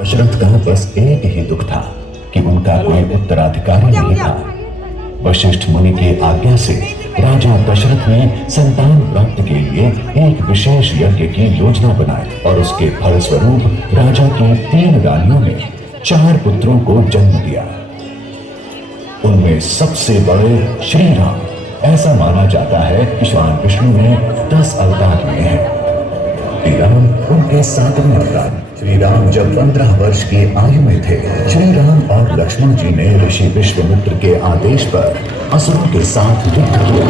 दशरथ का बस एक ही दुख था कि उनका कोई उत्तराधिकारी नहीं था। वशिष्ठ मुनि के आज्ञा से राजा दशरथ ने संतान प्राप्ति के लिए एक विशेष यज्ञ की योजना बनाई और उसके फलस्वरूप राजा की 3 रानियों ने 4 पुत्रों को जन्म दिया। उनमें सबसे बड़े श्री राम, ऐसा माना जाता है कि भगवान विष्णु ने 10 अवतार लिए हैं। श्री राम उनके 7वें अवतार। श्री राम जब 15 वर्ष की आयु में थे, श्री राम और लक्ष्मण जी ने ऋषि विश्वामित्र के आदेश पर असुरों के साथ युद्ध किया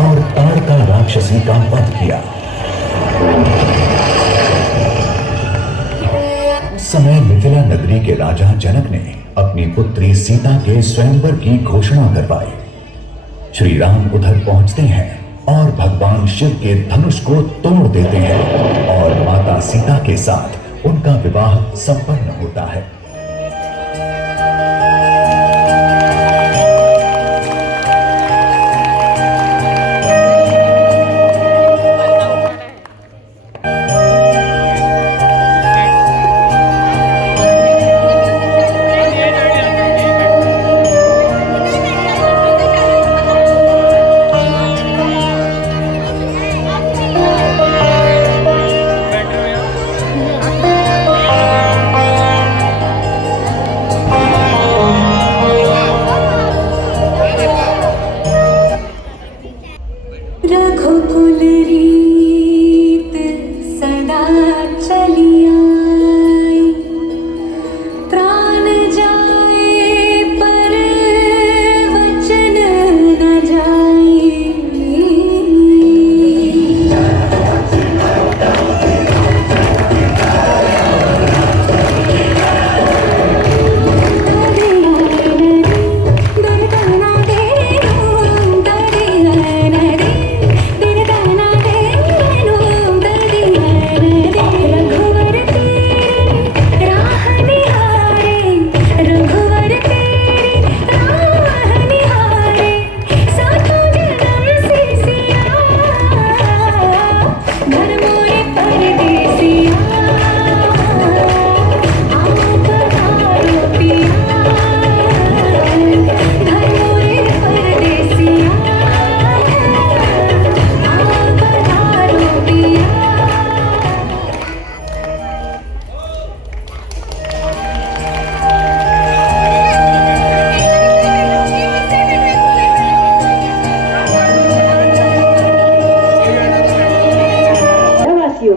और तारका राक्षसी का वध किया। उस समय मिथिला नगरी के राजा जनक ने अपनी पुत्री सीता के स्वयंवर की घोषणा करवाई। श्री राम उधर पहुंचते हैं और भगवान शिव के धनुष को तोड़ देते हैं और माता सीता के साथ उनका विवाह संपन्न होता है।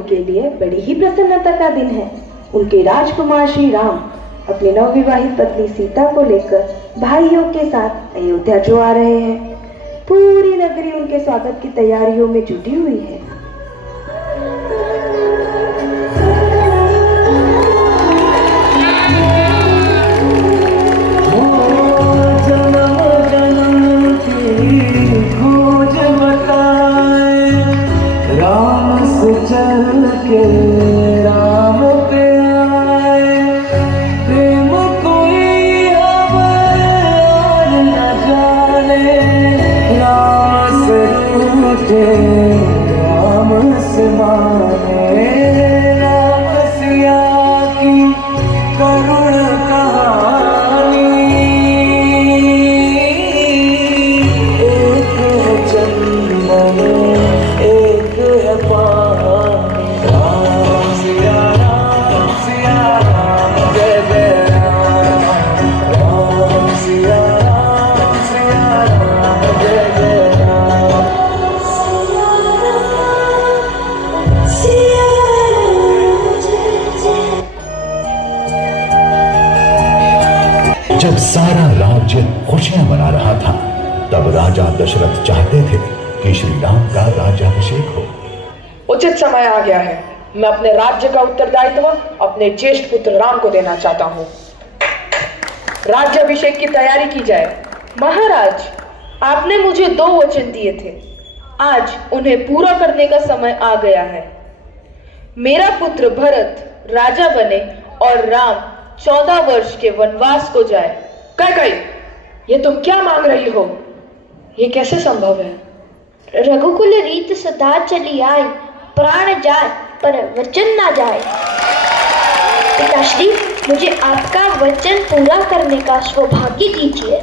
के लिए बड़ी ही प्रसन्नता का दिन है। उनके राजकुमार श्री राम अपनी नवविवाहित पत्नी सीता को लेकर भाइयों के साथ अयोध्या जो आ रहे हैं। पूरी नगरी उनके स्वागत की तैयारियों में जुटी हुई है। चल के राम पे आए, प्रेम कोई अब न जाने, राम से रूठे राम से माने, राम सिया की करुण कहानी। एक है चंदन एक है पानी, जब सारा राज्य खुशियां मना रहा था, तब राजा दशरथ चाहते थे कि श्री राम का राज्याभिषेक हो। उचित समय आ गया है। मैं अपने राज्य का उत्तरदायित्व अपने ज्येष्ठ पुत्र राम को देना चाहता हूँ। राज्याभिषेक की तैयारी की जाए। महाराज, आपने मुझे 2 वचन दिए थे, आज उन्हें पूरा करने का समय आ गया है। मेरा पुत्र भरत राजा बने और राम 14 वर्ष के वनवास को जाए। कैकेयी, ये तुम क्या मांग रही हो? ये कैसे संभव है? रघुकुल रीत सदा चली आई, प्राण जाए पर वचन ना जाए। पिताश्री, मुझे आपका वचन पूरा करने का सौभाग्य दीजिए।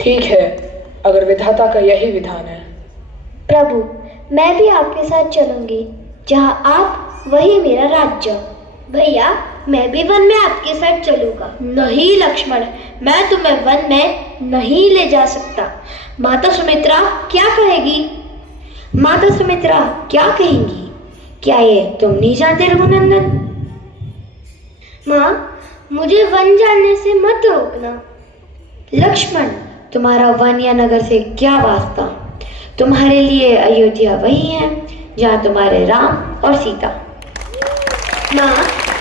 ठीक है, अगर विधाता का यही विधान है। प्रभु, मैं भी आपके साथ चलूंगी। जहाँ आप वही मेरा राज्य। भैया, मैं भी वन में आपके साथ चलूंगा। नहीं लक्ष्मण, मैं तुम्हें वन में नहीं ले जा सकता। माता सुमित्रा क्या कहेगी? माता सुमित्रा क्या कहेंगी? क्या ये तुम नहीं जानते रघुनंदन? माँ, मुझे वन जाने से मत रोकना। लक्ष्मण, तुम्हारा वन या नगर से क्या वास्ता? तुम्हारे लिए अयोध्या वही है जहाँ तुम्हारे राम और सीता। माँ,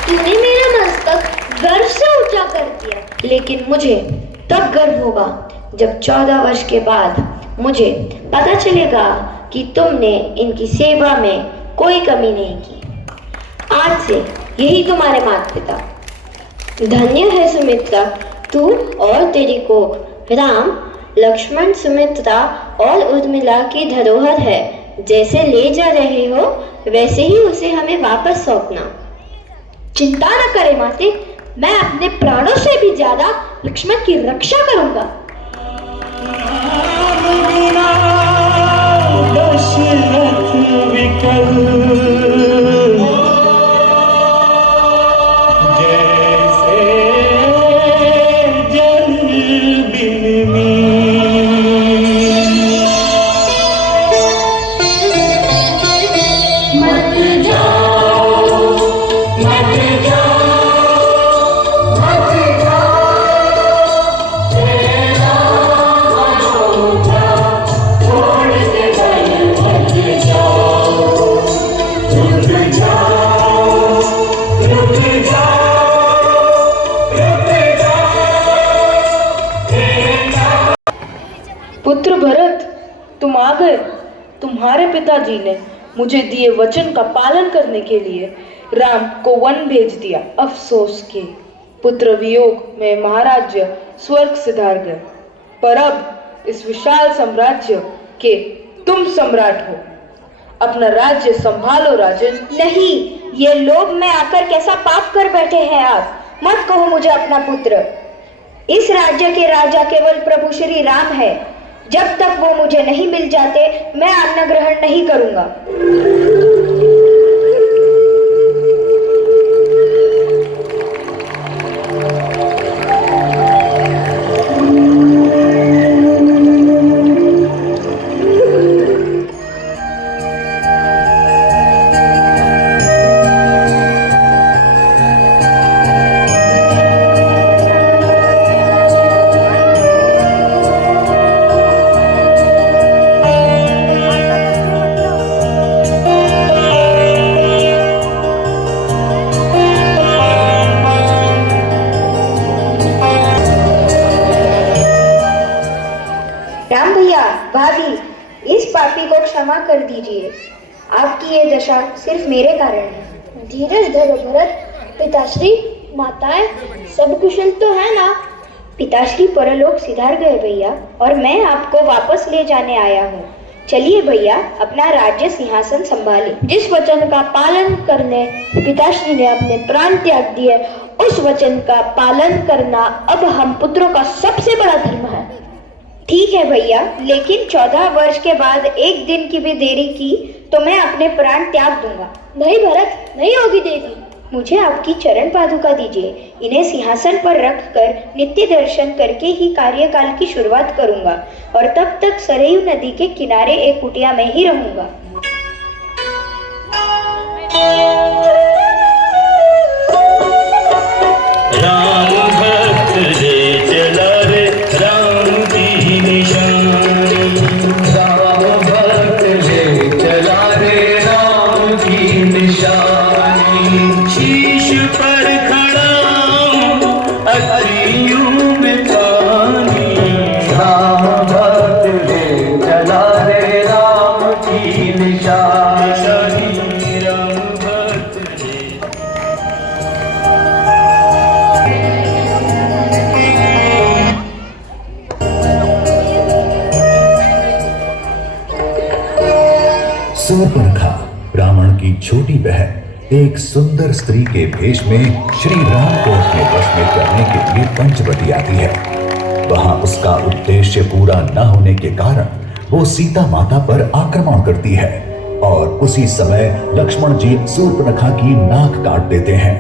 तूने मेरा मस्तक गर्व से ऊंचा कर दिया। लेकिन मुझे तब गर्व होगा जब 14 वर्ष के बाद मुझे पता चलेगा कि तुमने इनकी सेवा में कोई कमी नहीं की। आज से यही तुम्हारे माता पिता। धन्य है सुमित्रा, तू और तेरी कोख। राम, लक्ष्मण, सुमित्रा और उर्मिला की धरोहर है। जैसे ले जा रहे हो वैसे ही उसे हमें वापस सौंपना। चिंता न करे माते, मैं अपने प्राणों से भी ज्यादा लक्ष्मण की रक्षा करूंगा। दशरथ विकल जैसे जल बिन मत जाओ, मत जाओ, मत जाओ, तेरा अयोध्या छोड़ के वन मत जाओ, रुक जाओ, रुक जाओ, रुक जाओ। पुत्र भरत, तुम आ गए। तुम्हारे पिताजी ने मुझे दिए वचन का पालन करने के लिए राम को वन भेज दिया। अफसोस के पुत्र वियोग में महाराज्य स्वर्ग सिधार गए। पर अब इस विशाल साम्राज्य के तुम सम्राट हो। अपना राज्य संभालो राजन। नहीं, ये लोभ में आकर कैसा पाप कर बैठे हैं आप। मत कहो मुझे अपना पुत्र। इस राज्य के राजा केवल प्रभु श्री राम है। जब तक वो मुझे नहीं मिल जाते, मैं अन्न ग्रहण नहीं करूंगा। राम भैया, भाभी, इस पापी को क्षमा कर दीजिए। आपकी ये दशा सिर्फ मेरे कारण है। धीरज धरो भरत। पिताश्री, माताएं, सब कुशल तो है ना? पिताश्री परलोक सिधार गए भैया, और मैं आपको वापस ले जाने आया हूँ। चलिए भैया, अपना राज्य सिंहासन संभाले। जिस वचन का पालन करने पिताश्री ने अपने प्राण त्याग दिए, उस वचन का पालन करना अब हम पुत्रों का सबसे बड़ा धर्म है। ठीक है भैया, लेकिन 14 वर्ष के बाद एक दिन की भी देरी की तो मैं अपने प्राण त्याग दूंगा। नहीं भरत, नहीं होगी देरी। मुझे आपकी चरण पादुका दीजिए। इन्हें सिंहासन पर रखकर नित्य दर्शन करके ही कार्यकाल की शुरुआत करूंगा, और तब तक सरयू नदी के किनारे एक कुटिया में ही रहूंगा। राम भक्त रे चला रे राम की निशानी, राम भक्त रे चला रे राम की निशानी। शीश पर खड़ा अखियों में पानी, राम भक्त रे चला रे राम की निशानी, राम भक्त रे। सूर्पणखा, रावण की की छोटी बहन एक सुंदर स्त्री के भेष में श्री राम को अपने वश में करने के लिए पंचवटी आती है। वहां उसका उद्देश्य पूरा न होने के कारण वो सीता माता पर आक्रमण करती है और उसी समय लक्ष्मण जी शूर्पणखा की नाक काट देते हैं।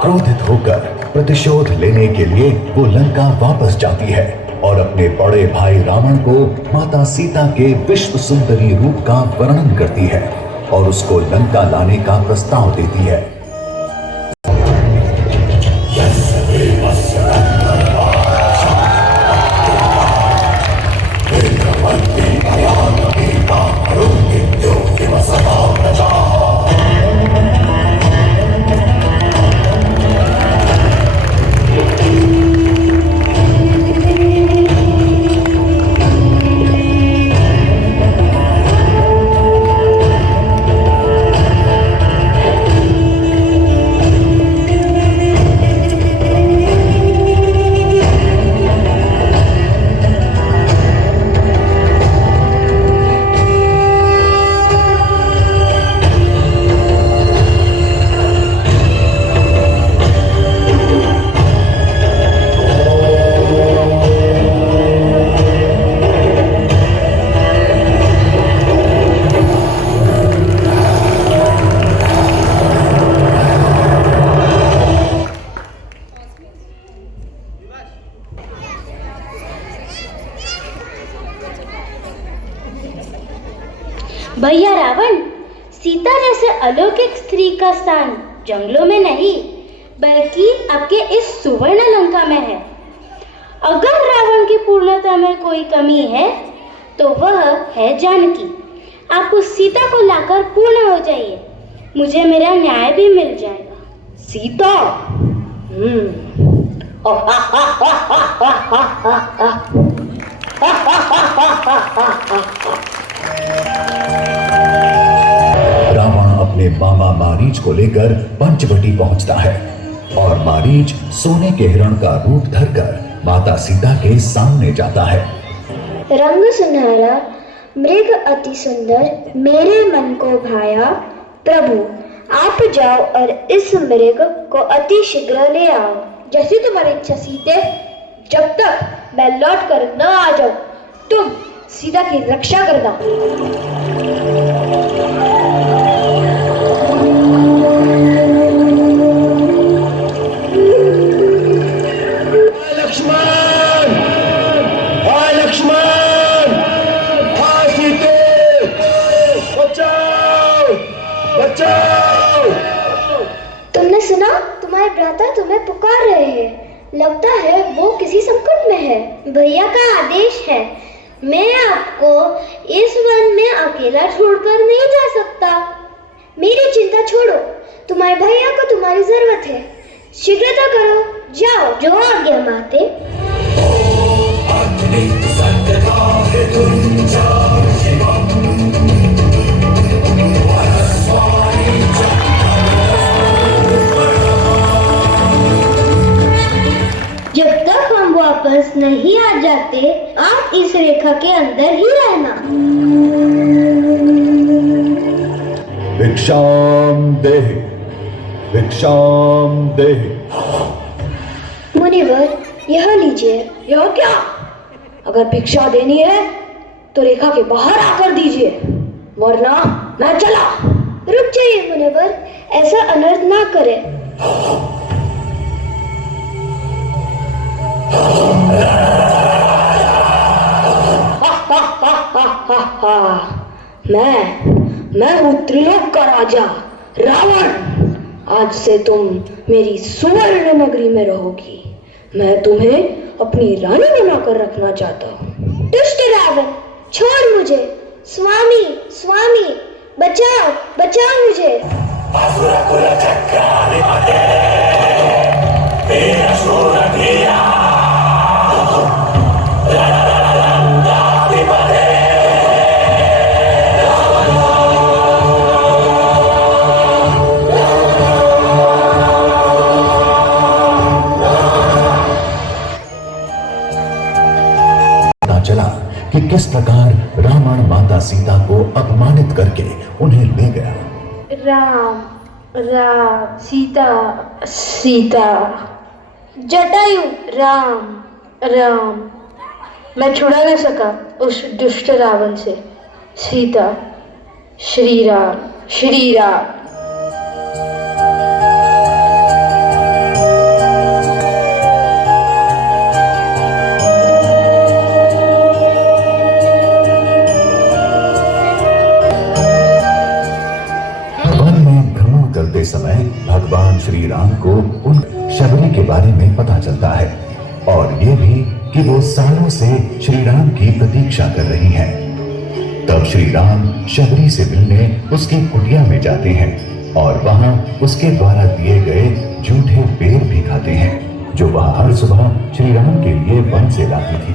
क्रोधित होकर प्रतिशोध लेने के लिए वो लंका वापस जाती है और अपने बड़े भाई रावण को माता सीता के विश्व सुंदरी रूप का वर्णन करती है और उसको लंका लाने का प्रस्ताव देती है। भैया रावण, सीता जैसे अलौकिक स्त्री का स्थान जंगलों में नहीं बल्कि आपके इस सुवर्ण लंका में है। अगर रावण की पूर्णता में कोई कमी है तो वह है जानकी। आप उस सीता को लाकर पूर्ण हो जाइए, मुझे मेरा न्याय भी मिल जाएगा। सीता? रावण अपने मामा मारीच को लेकर पंचवटी पहुंचता है और मारीच सोने के हिरण का रूप धरकर माता सीता के सामने जाता है। रंग सुनहरा, मृग अति सुंदर, मेरे मन को भाया। प्रभु आप जाओ और इस मृग को अति शीघ्र ले आओ। जैसी तुम्हारी इच्छा सीते। जब तक मैं लौट कर न आ जाऊं तुम सीता की रक्षा करना। लक्ष्मण, हाय लक्ष्मण, हाय सीते, बचाओ, बचाओ। तुमने सुना? तुम्हारे भ्राता तुम्हें पुकार रहे हैं। लगता है वो किसी संकट में है। भैया का आदेश है, मैं आपको इस वन में अकेला छोड़कर नहीं जा सकता। मेरी चिंता छोड़ो, तुम्हारे भैया को तुम्हारी जरूरत है। शीघ्रता करो, जाओ। जो आज्ञा माते। जब तक हम वापस नहीं आ जाते आप इस रेखा के अंदर ही रहना। भिक्षाम देहि, भिक्षाम देहि। मुनिवर यह लीजिए। यह क्या? अगर भिक्षा देनी है तो रेखा के बाहर आकर दीजिए, वरना मैं चला। रुक जाइए मुनिवर, ऐसा अनर्थ ना करें। मैं हूँ त्रिलोक का राजा रावण। आज से तुम मेरी सुवर्ण नगरी में रहोगी। मैं तुम्हें अपनी रानी बनाकर रखना चाहता हूँ। दुष्ट रावण, छोड़ मुझे। स्वामी, स्वामी, बचाओ, बचाओ मुझे। चला कि किस प्रकार रावण माता सीता को अपमानित करके उन्हें ले गया। राम राम सीता सीता जटायु राम राम मैं छुड़ा न सका उस दुष्ट रावण से सीता श्री राम श्री राम करते समय भगवान श्री राम को उन शबरी के बारे में पता चलता है और ये भी कि वो सालों से श्री राम की प्रतीक्षा कर रही हैं। तब श्री राम शबरी से मिलने उसकी कुटिया में जाते हैं और वहां उसके द्वारा दिए गए जूठे बेर भी खाते हैं जो वह हर सुबह श्री राम के लिए वन से लाती थी।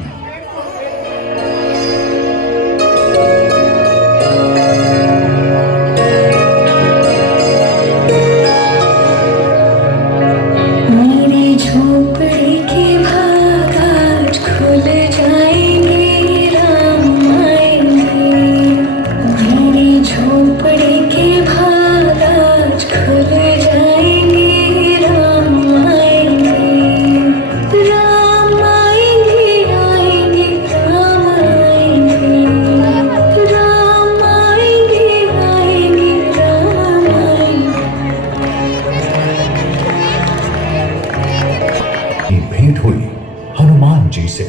भेंट हुई हनुमान जी से।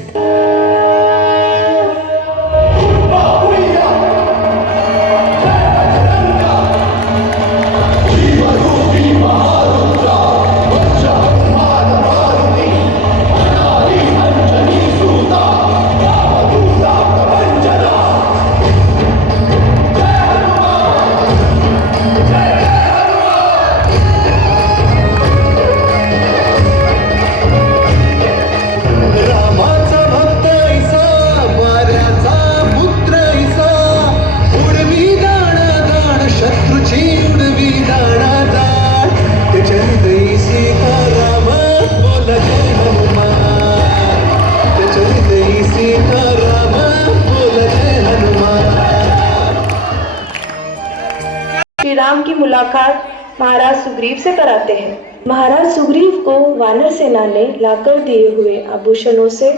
श्री राम की मुलाकात महाराज सुग्रीव से कराते हैं। महाराज सुग्रीव को वानर सेना ने लाकर दिए हुए आभूषणों से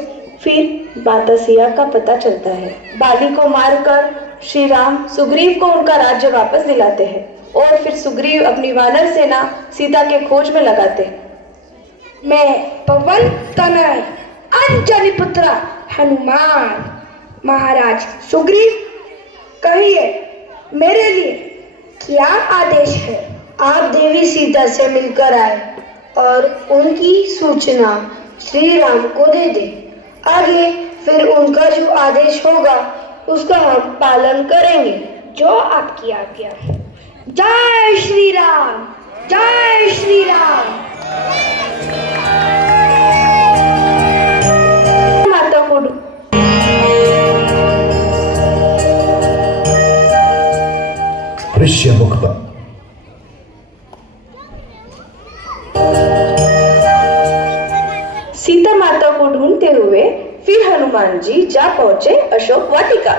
फिर माता सिया का पता चलता है। बाली को मारकर श्री राम सुग्रीव को उनका राज्य वापस दिलाते हैं और फिर सुग्रीव अपनी वानर सेना सीता के खोज में लगाते हैं। मैं पवन तनय अंजनी पुत्र हनुमान महाराज सुग्रीव कहिए मेरे लिए क्या आदेश है। आप देवी सीता से मिलकर आए और उनकी सूचना श्री राम को दे दें। आगे फिर उनका जो आदेश होगा उसका हम पालन करेंगे जो आपकी आज्ञा। जय श्री राम जय श्री राम। माता को ऋष्यमुख पर सीता माता को ढूंढते हुए फिर हनुमान जी जा पहुंचे अशोक वाटिका।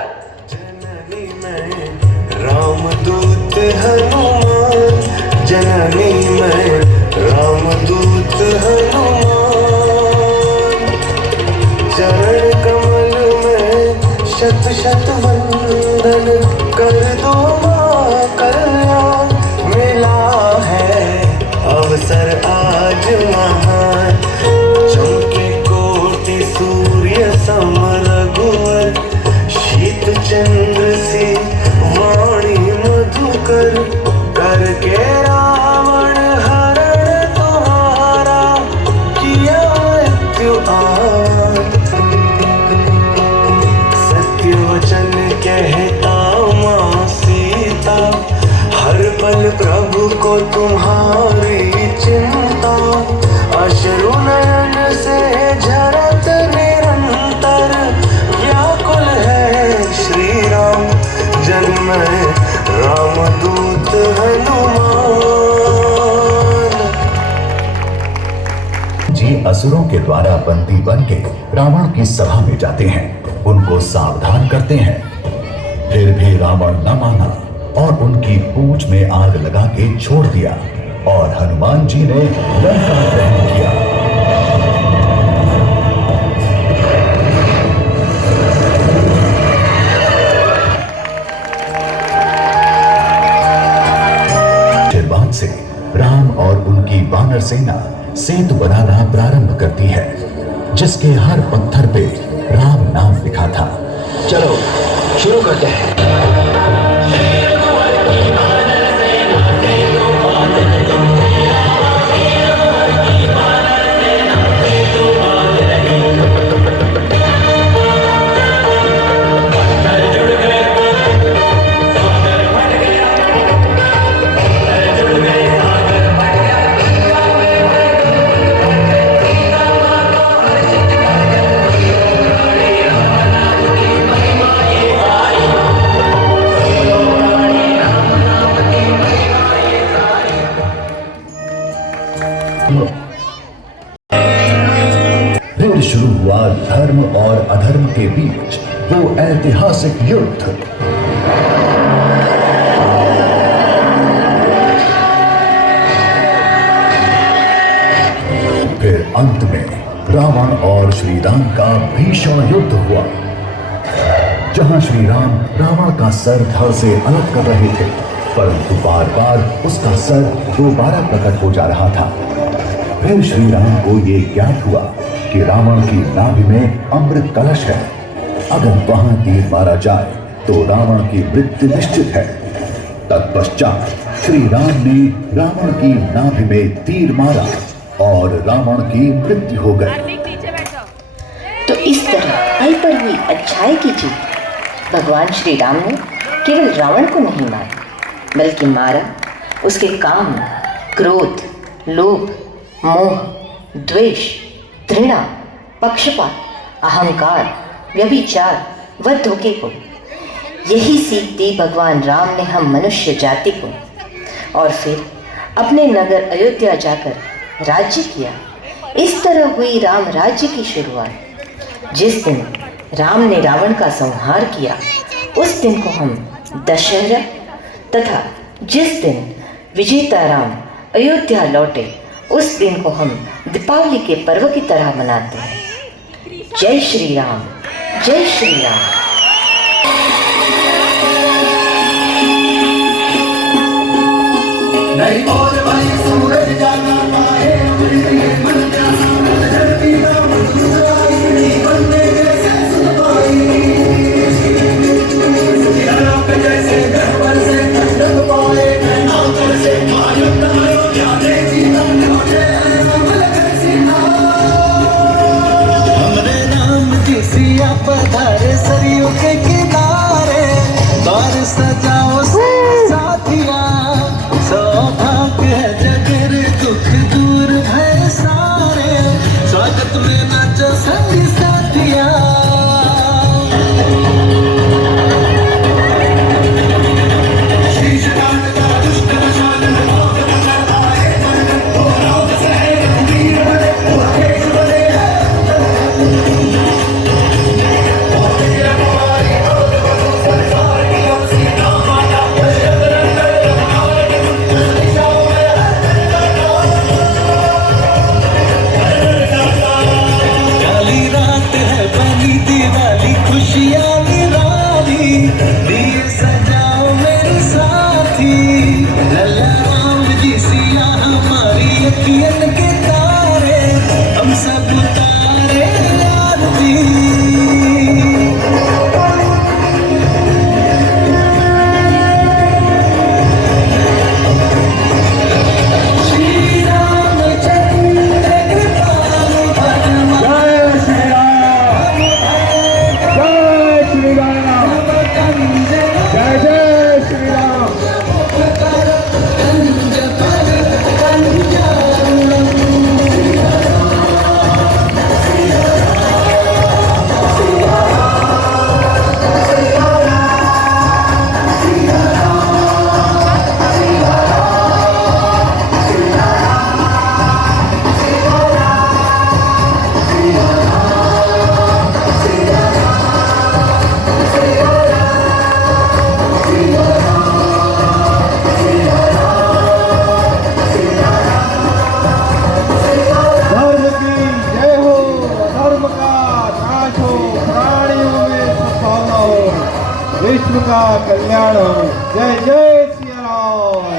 रामदूत हनुमान जननी मैं रामदूत हनुमान चरण कमल में शत शत वंदन कर दो मां कल्याण मिला है अवसर आज महान चमके कोटि सूर्य सम रघुवर शीत चंद्र से वाणी मधुकर करके रावण हरण तुम्हारा किया मृत्युआन सत्य वचन कहता मां सीता हर पल प्रभु को तुम्हारी चिंता अश्रु नयन से झरत निरंतर व्याकुल है श्री राम जन्म रामदूत हनुमान। जी असुरों के द्वारा बंदी बन के रावण की सभा में जाते हैं, उनको सावधान करते हैं। फिर भी रावण न माना और उनकी पूंछ में आग लगा के छोड़ दिया और हनुमान जी ने लंका दहन किया। आशीर्वाद से राम और उनकी वानर सेना सेतु बनाना प्रारंभ करती है, जिसके हर पत्थर पे राम नाम लिखा था। चलो शुरू करते हैं। फिर शुरू हुआ धर्म और अधर्म के बीच वो ऐतिहासिक युद्ध। फिर अंत में रावण और श्री राम का भीषण युद्ध हुआ, जहां श्री राम रावण का सर धड़ से अलग कर रहे थे, परंतु बार बार उसका सर दोबारा प्रकट हो जा रहा था। फिर श्री राम को ये ज्ञात हुआ कि रावण की नाभि में अमृत कलश है, अगर वहां तीर मारा जाए तो रावण की मृत्यु निश्चित है। तत्पश्चात श्री राम ने रावण की नाभि में तीर मारा और रावण की मृत्यु हो गई। तो इस तरह पल पर हुई अच्छाई की जीत। भगवान श्री राम ने केवल रावण को नहीं मारा, बल्कि मारा उसके काम, क्रोध, लोभ, मोह, द्वेष, घृणा, पक्षपात, अहंकार, व्यभिचार व धोखे को। यही सीख दी भगवान राम ने हम मनुष्य जाति को, और फिर अपने नगर अयोध्या जाकर राज्य किया। इस तरह हुई राम राज्य की शुरुआत। जिस दिन राम ने रावण का संहार किया, उस दिन को हम दशहरा, तथा जिस दिन विजेता राम अयोध्या लौटे, उस दिन को हम दीपावली के पर्व की तरह मनाते हैं। जय श्री राम, जय श्री राम। नहीं और भाई सूरज जाना पाए मन प्यासा धरती में मुस्कुराई बनने जैसे सुनवाई राम जैसे गहवर से ठंडक पाए नौकर से मायूं तारों जाने जीना लौटे मलक सीना हमरे नाम की सिया पधारे सरयू के किनारे द्वार सजाओ साथिया सौभाग्य जगर दुख विश्व का कल्याण हो। जय जय सिया राम।